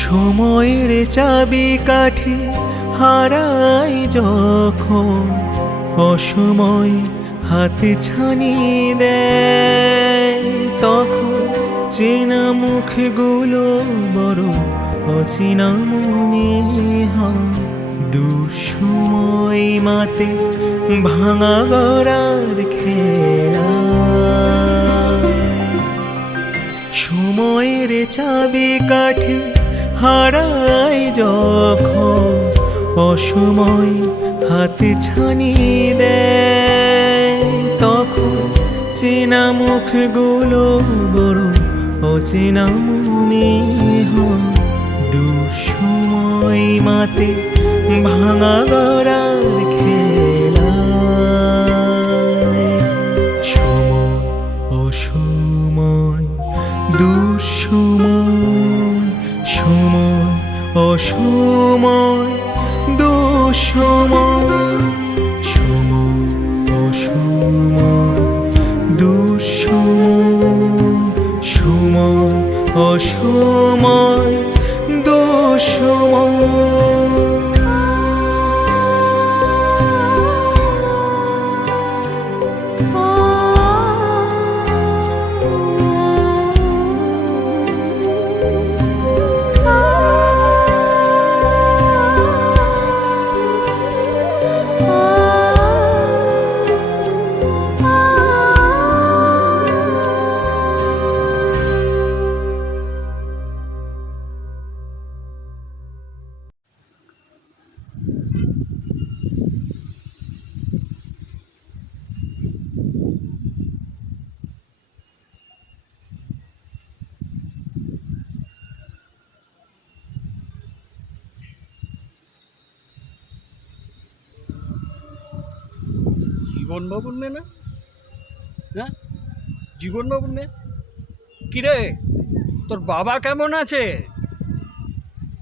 সময়ের চাবি কাঠি হারাই যখন অসময় হাতে ছানি দেয় তখন চেনা মুখগুলো বড় অচেনা মনে হয়। দুঃসময় মাতে ভাঙা গড়ার খেলা। সময়ের চাবি কাঠি হারাই যখন অসময় হাতে ছানি দেয়, তখন চেনা মুখগুলো বড় অচেনা মনে দুঃসময় মাতে ভাঙা গড়ার খেলা। সময় অসময়, দুঃসময়, সময় অসময়, দুঃসময়, সময় অসময়, দুঃসময়। সময় অসময় দুঃসময় জীবন বাবুর মেয়ে না? হ্যাঁ? জীবন বাবুর মেয়ে কিরে তোর বাবা কেমন আছে?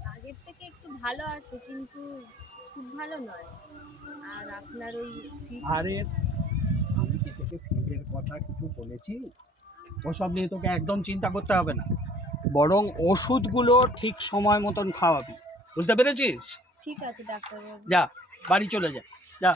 আগের থেকে একটু ভালো আছে কিন্তু খুব ভালো নয়। আর আপনার ওই আরে আমি কি তোকে ফিজের কথা কিছু বলেছি? ওসব নিয়ে তোকে একদম চিন্তা করতে হবে না। বরং ওষুধগুলো ঠিক সময় মতন খাওয়াবি। বুঝতে পেরেছিস? ঠিক আছে ডাক্তারবাবু। যা বাড়ি চলে যা। যা।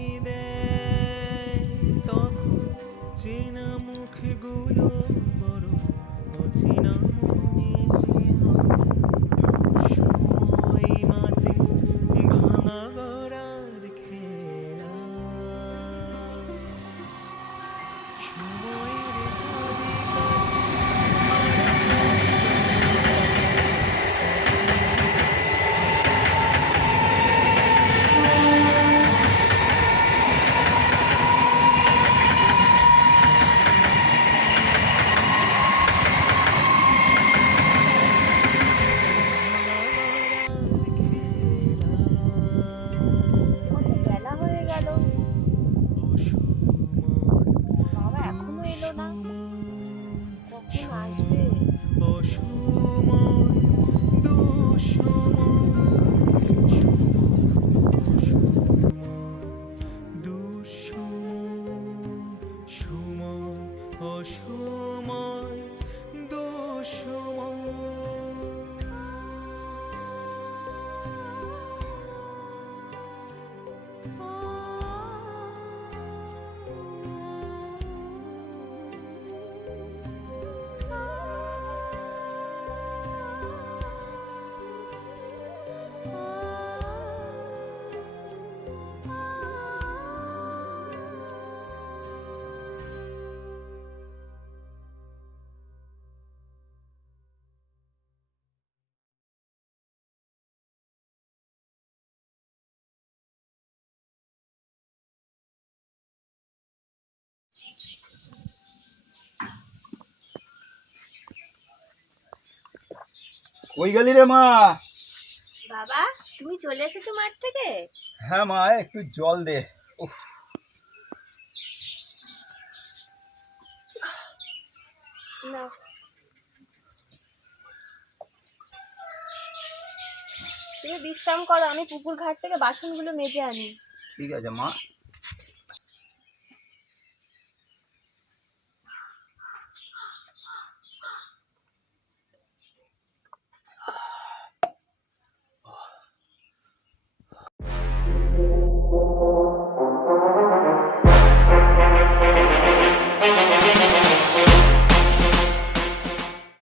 কই গেলি রে মা? বাবা তুমি চলে এসেছ মাঠ থেকে? হ্যাঁ মা একটু জল দে। উফ। না তুমি বিশ্রাম করো আমি পুকুর ঘাট থেকে বাসনগুলো মেজে আনি। ঠিক আছে মা।